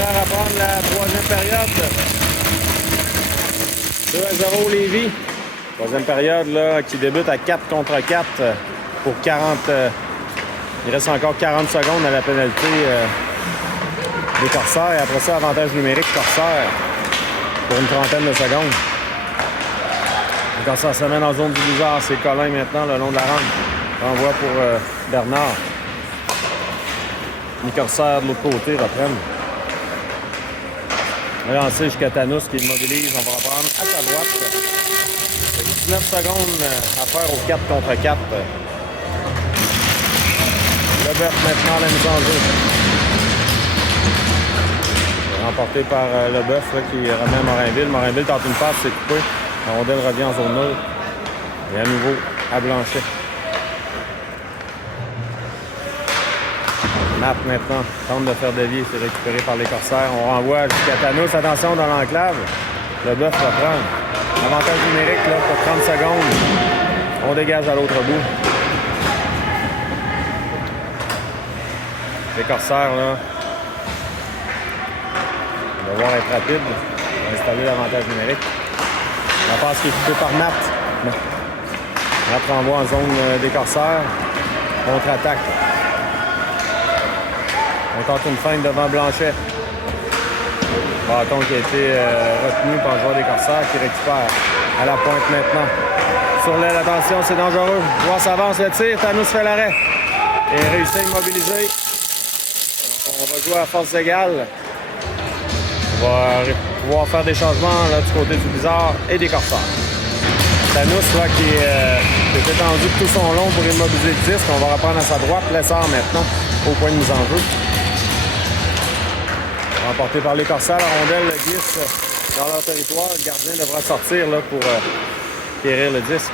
prêt à reprendre la troisième période. 2-0 Lévis. Troisième période là, qui débute à 4 contre 4 pour 40. Il reste encore 40 secondes à la pénalité des Corsaires. Et après ça, avantage numérique Corsaires pour une trentaine de secondes. Les Corsaires se mènent en zone du bizarre. C'est Colin maintenant le long de la rampe. Renvoi pour Bernard. Les Corsaires de l'autre côté reprennent. Lancé jusqu'à Tanous qui immobilise. On va reprendre à sa droite. 19 secondes à faire au 4 contre 4. Leboeuf maintenant la mise en jeu. Remporté par Leboeuf qui remet Morinville. Morinville tente une passe, c'est coupé. La rondelle revient en zone neutre. Et à nouveau à Blanchet. Matt maintenant tente de faire dévier, c'est récupéré par les Corsaires. On renvoie jusqu'à Tanous. Attention dans l'enclave. Leboeuf reprend. Avantage numérique là, pour 30 secondes. On dégage à l'autre bout. Les Corsaires, là, on va devoir être rapide. On va installer l'avantage numérique. La passe qui est coupée par Matt. Matt renvoie en zone des Corsaires. Contre-attaque. On tente une feinte devant Blanchet. Bâton qui a été retenu par le joueur des Corsaires qui récupère à la pointe maintenant. Sur l'aile, attention, c'est dangereux. Joueur s'avance, le tir, Tanous fait l'arrêt. Et réussit à immobiliser. On va jouer à force égale. On va pouvoir faire des changements là, du côté du Bizarre et des Corsaires. Tanous là, qui est étendu de tout son long pour immobiliser le disque. On va reprendre à sa droite. Lessard maintenant au point de mise en jeu. Remporté par les Corsaires, la rondelle glisse dans leur territoire. Le gardien devra sortir là, pour guérir le disque.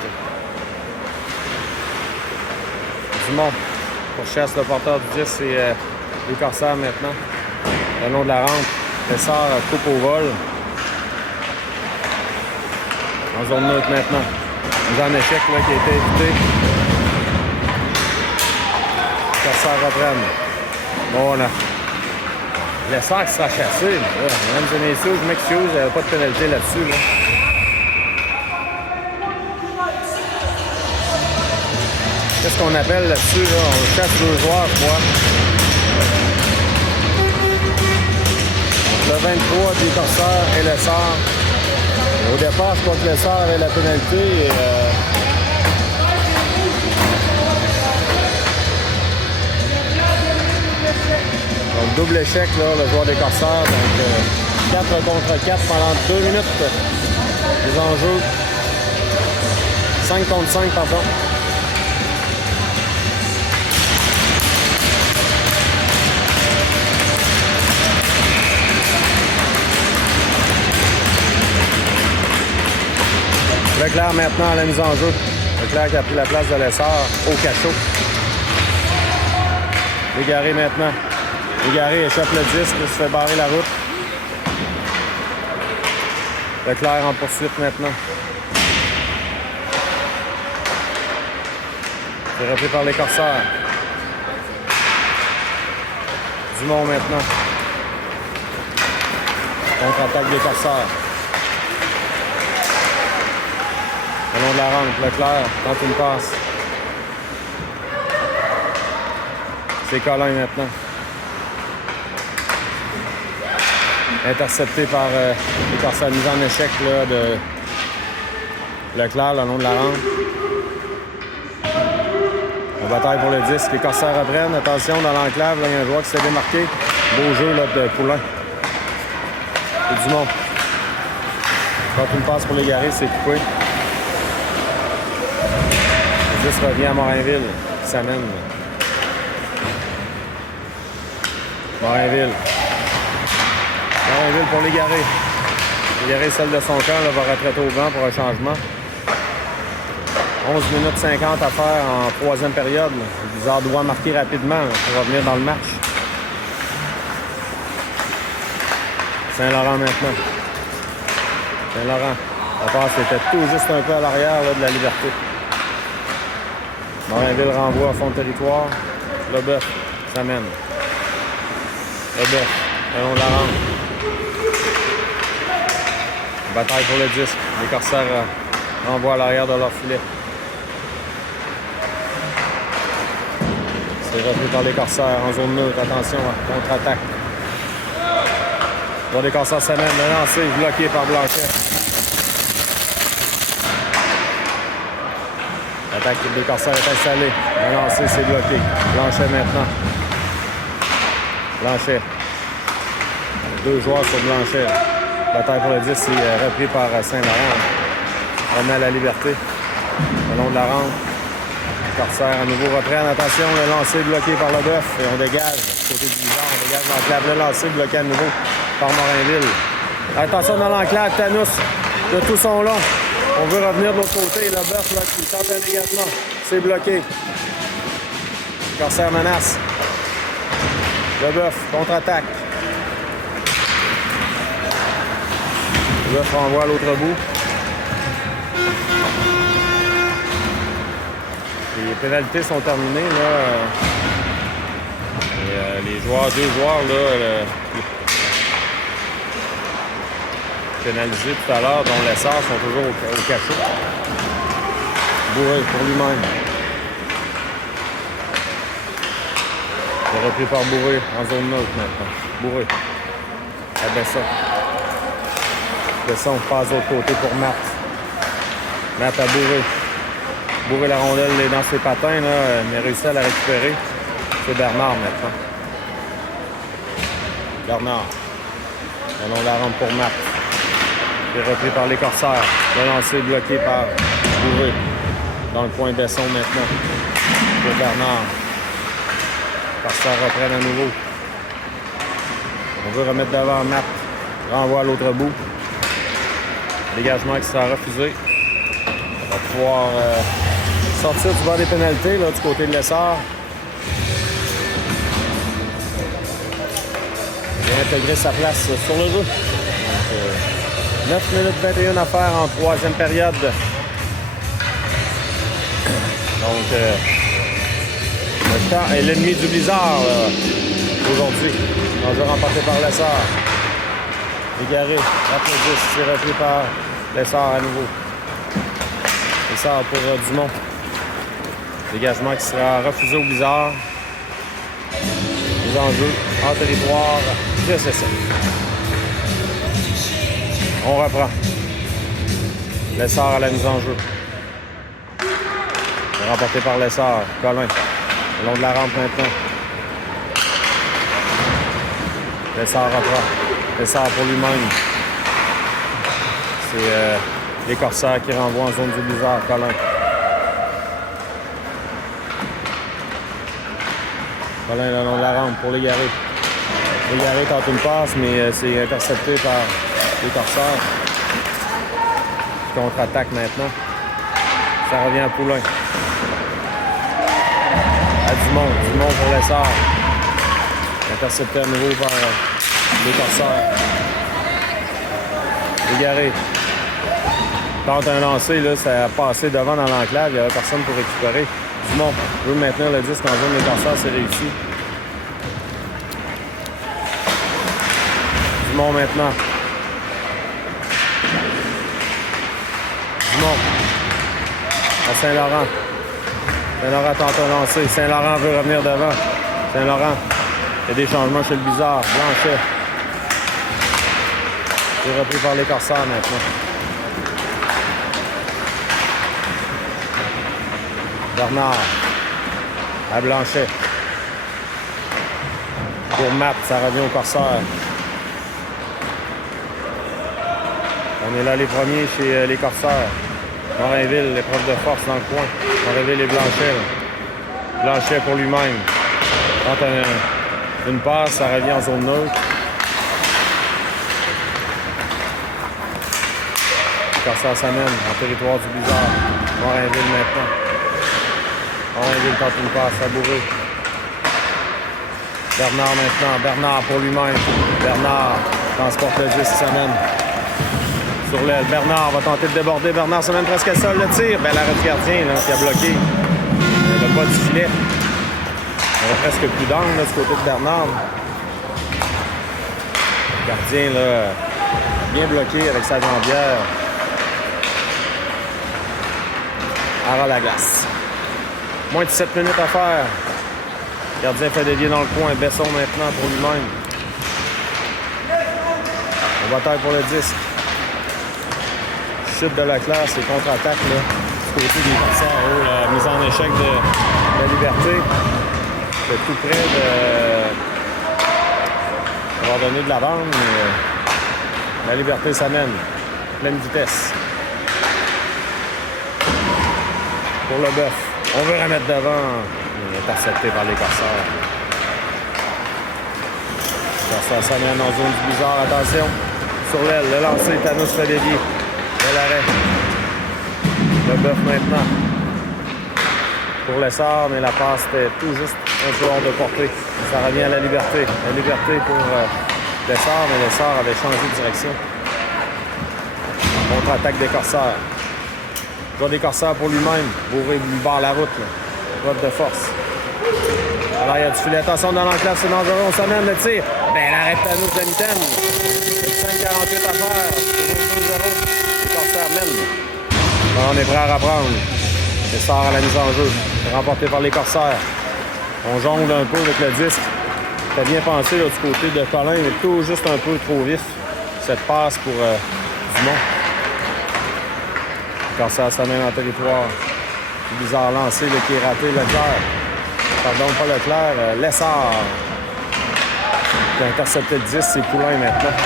Dumont pourchasse le porteur du disque, c'est les Corsaires maintenant. Le long de la rampe, Lessard coupe au vol. En zone neutre maintenant. Mise en échec là, qui a été évité. Les Corsaires reprennent. Bon là. Lessard qui sera chassé. Là. Mesdames et messieurs, je m'excuse, il n'y avait pas de pénalité là-dessus. Là. Qu'est-ce qu'on appelle là-dessus? Là? On chasse deux joueurs, je crois. Le 23 des Corsaires et Lessard. Au départ, je crois que Lessard avait la pénalité. Et, donc, double échec, là, le joueur des Corsaires. Donc, 4 contre 4 pendant 2 minutes. Les enjeux. 5 contre 5, pardon. Leclerc maintenant à la mise en jeu. Leclerc qui a pris la place de Lessard au cachot. Légaré maintenant. Légaré échappe le disque, il se fait barrer la route. Leclerc en poursuite maintenant. C'est repris par les Corsaires. Dumont maintenant. Contre-attaque des Corsaires. Le long de la rampe, Leclerc tente une passe. C'est Colin maintenant. Intercepté par les Corsaires, mise en échec là, de Leclerc le long de la rampe. La bataille pour le disque. Les Corsaires reprennent. Attention, dans l'enclave, il y a un joueur qui s'est démarqué. Beau jeu là, de Poulain. Et Dumont. Quand une passe pour Légaré, c'est coupé. Le disque revient à Morinville, qui s'amène. Morinville. Morinville pour Légaré. Légaré, celle de son camp, là, va retraiter au banc pour un changement. 11 minutes 50 à faire en troisième période. Le Bizarre doit marquer rapidement là, pour revenir dans le match. Saint-Laurent maintenant. Saint-Laurent. La passe était tout juste un peu à l'arrière de la Liberté. Morinville renvoie à fond de territoire. Leboeuf s'amène. Leboeuf. Le long de la rampe. Bataille pour le disque. Les Corsaires envoient à l'arrière de leur filet. C'est repris par les Corsaires en zone neutre. Attention, contre-attaque. Bon, les Corsaires s'amènent. Le lancer bloqué par Blanchet. L'attaque des Corsaires est installée. Le lancer, c'est bloqué. Blanchet maintenant. Blanchet. 2 joueurs sur Blanchet. Bataille pour le 10, c'est repris par Saint-Laurent. On met la liberté. Le long de la rampe. Les Corsaires à nouveau reprennent. Attention, le lancer bloqué par le bœuf. Et on dégage. Côté du bizarre, on dégage l'enclave. Le lancer bloqué à nouveau par Morinville. Attention dans l'enclave. Tanous de tout son long. On veut revenir de l'autre côté. Le bœuf là, qui tente un dégagement. C'est bloqué. Corsaire menace. Le bœuf contre-attaque. Le bœuf renvoie à l'autre bout. Les pénalités sont terminées. Là. Et, les joueurs, 2 joueurs là, pénalisés tout à l'heure, dont Lessard, sont toujours au cachot. Bourré pour lui-même. C'est repris par Bourré en zone neutre maintenant. Bourré. À Besson. Besson passe de l'autre côté pour Matt. Matt à Bourré. Bourré la rondelle est dans ses patins, là, mais réussit à la récupérer. C'est Bernard maintenant. Bernard. Le long de la rampe pour Matt. C'est repris par les Corsaires. Le lancer bloqué par Bourré. Dans le coin Besson maintenant. Pour Bernard. Corsaires reprennent à nouveau. On veut remettre devant Matt. Renvoie à l'autre bout. Dégagement qui sera refusé. On va pouvoir sortir du bord des pénalités là, du côté de Lessard. Il a intégré sa place sur le jeu. Donc, 9 minutes 21 à faire en 3e période. Donc, le temps est l'ennemi du blizzard aujourd'hui. Enjeu remporté par Lessard. Égaré, applaudisse, c'est repris par Lessard à nouveau. Lessard pour Dumont. Dégagement qui sera refusé au blizzard. Les enjeux en territoire de CC. On reprend. Lessard à la mise en jeu. Remporté par Lessard. Colin. Le long de la rampe maintenant. Lessard reprend. Lessard pour lui-même. C'est les Corsaires qui renvoient en zone du blizzard. Colin. Colin le long de la rampe pour l'Égaré. L'Égaré tente une passe, mais c'est intercepté par les Corsaires. Contre-attaque maintenant. Ça revient à Poulain. À Dumont. Dumont pour Lessard. Intercepté à nouveau par les Corsaires. Égaré. Tente un lancer, là, ça a passé devant dans l'enclave. Il n'y avait personne pour récupérer. Dumont veut maintenir le disque en zone des Corsaires, c'est réussi. Dumont maintenant. Dumont. À Saint-Laurent. Saint-Laurent tente un lancer. Saint-Laurent veut revenir devant. Saint-Laurent. Il y a des changements chez le Blizzard. Blanchet. C'est repris par les Corsaires maintenant. Bernard. À Blanchet. Pour Matt, ça revient aux Corsaires. On est là les premiers chez les Corsaires. Morinville, l'épreuve de force dans le coin. Morinville et Blanchet. Blanchet pour lui-même. Tente une passe, ça revient en zone neutre. Les Corsaires s'amènent en territoire du Blizzard. Morinville maintenant. Morinville tente une passe à Bourré. Bernard maintenant. Bernard pour lui-même. Bernard transporte le 10, s'amène. Sur l'aile. Bernard va tenter de déborder. Bernard s'amène presque à seul le tir. Ben, l'arrêt du gardien là, qui a bloqué le bas du filet. Il n'y avait presque plus d'angle du côté de Bernard. Gardien, là, bien bloqué avec sa jambière. Ara la glace. Moins de 7 minutes à faire. Gardien fait dévier dans le coin. Besson maintenant pour lui-même. On bataille pour le disque. Chute de Leclerc, c'est contre-attaque là. Du côté des Corsaires. Oh, la mise en échec de la Liberté. C'est tout près d'avoir donné de la bande, mais la Liberté s'amène. Pleine vitesse. Pour le bœuf. On veut remettre devant. Il est intercepté par les Corsaires. Ça s'amène en zone du bizarre. Attention. Sur l'aile. Le lancer. Thanos fait dévier. De l'arrêt. Le bœuf maintenant. Pour l'essor, mais la passe était tout juste un peu hors de portée. Ça revient à la Liberté. La Liberté pour l'essor, mais l'essor avait changé de direction. Contre-attaque des Corsaires. Joueur des Corsaires pour lui-même. Bourré lui barre la route. Vote de force. Alors, il y a du filet. Attention dans l'enclave, c'est dangereux. On s'amène le tir. Ben, l'arrêt de Thanos de la mitaine. 5,48 à faire. 2-0. Les Corsaires mènent. Alors, on est prêt à reprendre. C'est sort à la mise en jeu. Remporté par les Corsaires. On jongle un peu avec le disque. C'était bien pensé là, du côté de Colin, mais tout juste un peu trop vif. Cette passe pour Dumont. Corsaires s'amène en territoire. Bizarre lancé là, qui est raté. Leclerc. Pardon, pas Leclerc. Lessard. Qui a intercepté le 10, c'est Poulain maintenant.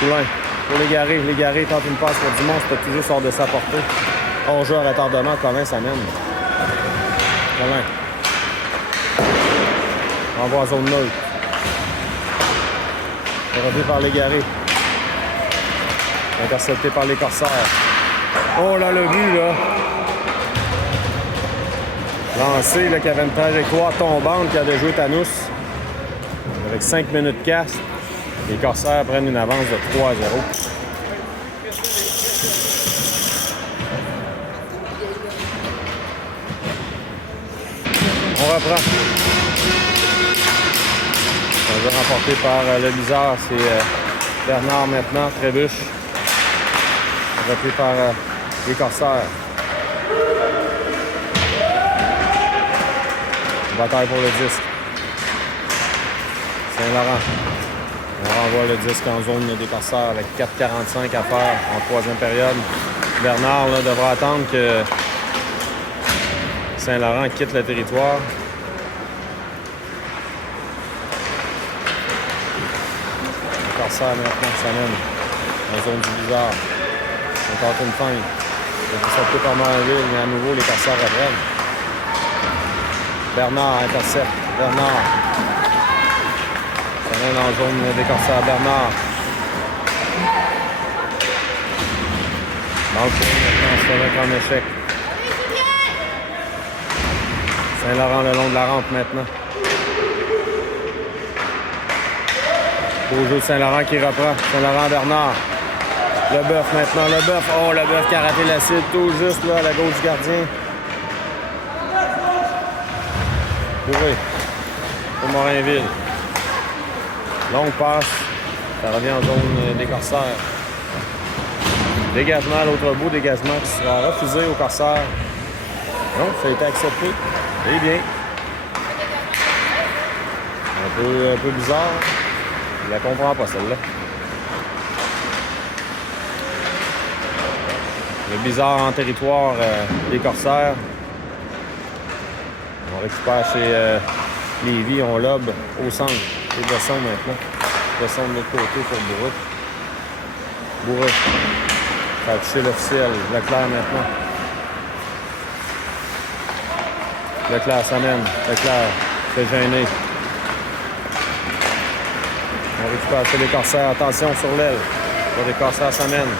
Poulain. Pour Légaré. Légaré tente une passe pour Dumont. C'était tout juste hors de sa portée. On joue à retardement. Colin s'amène. Colin. Envoie en zone neutre. Relevé par Légaré. Intercepté par les Corsaires. Oh là, le but, là. Lancé, là, qui avait une trajectoire tombante, qui avait joué Thanos. Avec 5 minutes de casse, les Corsaires prennent une avance de 3-0. On reprend. On va remporté par le Bizarre, c'est Bernard maintenant, Trébuche. Repris par les Corsaires. Bataille pour le disque. Saint-Laurent. On renvoie le disque en zone des Corsaires avec 4,45 à faire en troisième période. Bernard là, devra attendre que Saint-Laurent quitte le territoire. Les Corsaires maintenant s'amènent en zone du Bizarre. On tente une feinte. Intercepté par Marinville, mais à nouveau les Corsaires reprennent. Bernard intercepte. Bernard. Ça mène en zone des Corsaires. Bernard. Dans le coin maintenant, on se fait mettre en échec. Saint-Laurent le long de la rampe maintenant. Beau jeu de Saint-Laurent qui reprend. Saint-Laurent Bernard. Le bœuf maintenant. Le bœuf. Oh, le bœuf qui a raté la cible tout juste là à la gauche du gardien. Bourré. Pour Morinville. Longue passe. Ça revient en zone des Corsaires. Dégagement à l'autre bout. Dégagement qui sera refusé aux Corsaires. Non, ça a été accepté. Eh bien. Un peu bizarre. Je la comprends pas celle-là. Le Bizarre en territoire des Corsaires. On récupère chez Lévis, on lobe au centre. C'est Besson maintenant. Besson de l'autre côté pour Bourré. Bourré. Ça a touché l'officiel. Leclerc maintenant. Leclerc s'amène. Leclerc fait gêner. On récupère chez les Corsaires. Attention sur l'aile. Les Corsaires s'amènent.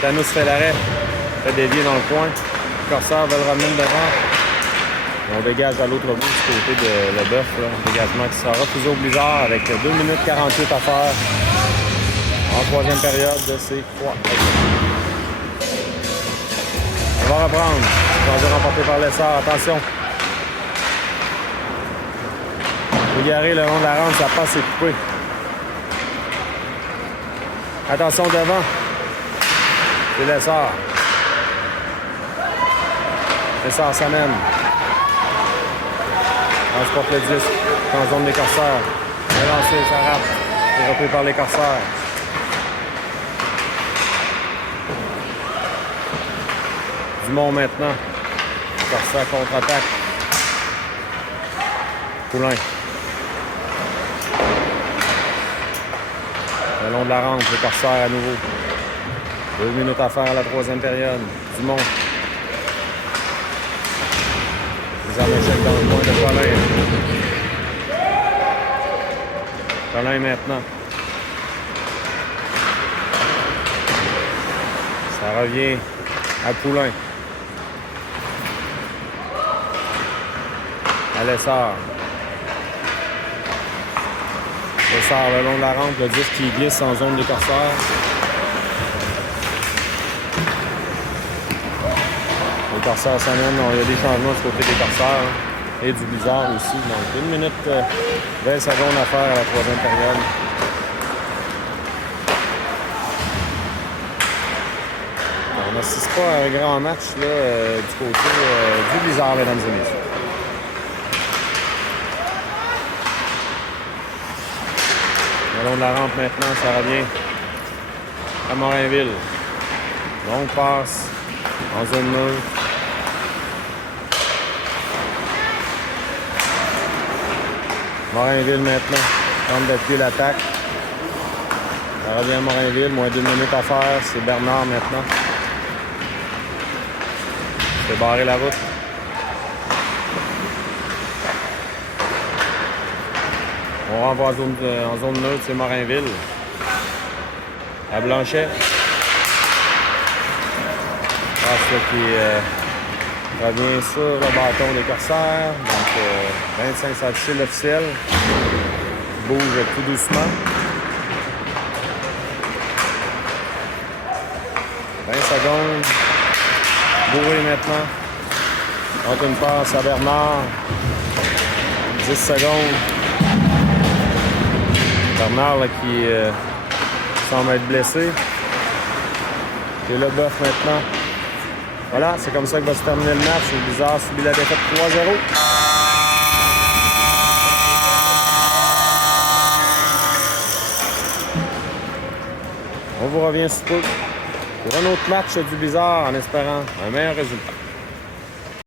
Thanos fait l'arrêt. Fait dévier dans le coin. Les Corsaires veulent ramener devant. On dégage à l'autre bout du côté de Leboeuf. Dégagement qui sera refusé au Blizzard avec 2 minutes 48 à faire. En troisième période, c'est 3. On va reprendre. Danger remporté par l'essor. Attention. Légaré le long de la rampe, sa passe est coupée. Attention devant. C'est Lessard. Lessard s'amène. Transporte le disque en zone des Corsaires. Relancé, ça rate. C'est repris par les Corsaires. Dumont maintenant. Corsaire contre-attaque. Poulain. Le long de la rampe, les Corsaires à nouveau. 2 minutes à faire à la troisième période. Dumont. Les armes échec dans le coin de Colin. Colin maintenant. Ça revient à Poulain. À Lessard. Lessard le long de la rampe, le disque qui glisse en zone des Corsaires. Les Corsaires s'amènent. Il y a des changements du côté des Corsaires et du Blizzard aussi. Donc 1 minute 20 secondes à faire à la troisième période. On n'assiste pas à un grand match là, du côté du Blizzard, mesdames et messieurs. Le long de la rampe maintenant, ça revient à Morainville. Longue passe en zone neutre. Morainville maintenant tente d'appuyer l'attaque. Ça revient à Morainville, moins d'1 minute à faire. C'est Bernard maintenant. C'est barrer la route. On renvoie en zone neutre, c'est Morainville. À Blanchet. Passe là qui revient sur le bâton des Corsaires. Donc 25 cm l'officiel. Bouge tout doucement. 20 secondes. Bourré maintenant. Donc une passe à Bernard. 10 secondes. Bernard là, qui semble être blessé. Et le Boeuf maintenant. Voilà, c'est comme ça que va se terminer le match. Le Blizzard subit la défaite 3-0. On vous revient sous peu pour un autre match du Blizzard en espérant un meilleur résultat.